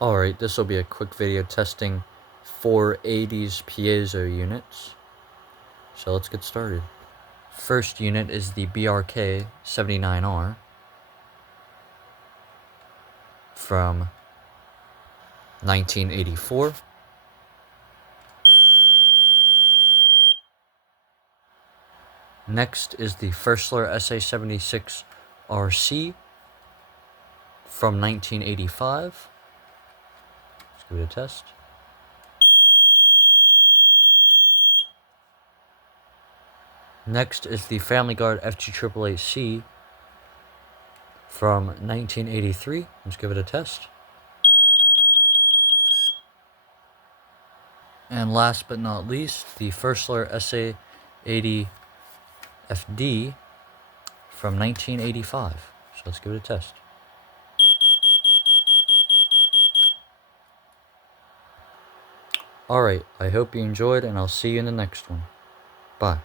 Alright, this will be a quick video testing 480's Piezo units. So let's get started. First unit is the BRK 79R from 1984. Next is the Firstler SA76 RC from 1985. Let's give it a test. Next is the Family Guard FG888C from 1983. Let's give it a test. And last but not least, the Firstler SA80FD from 1985. So let's give it a test. Alright, I hope you enjoyed, and I'll see you in the next one. Bye.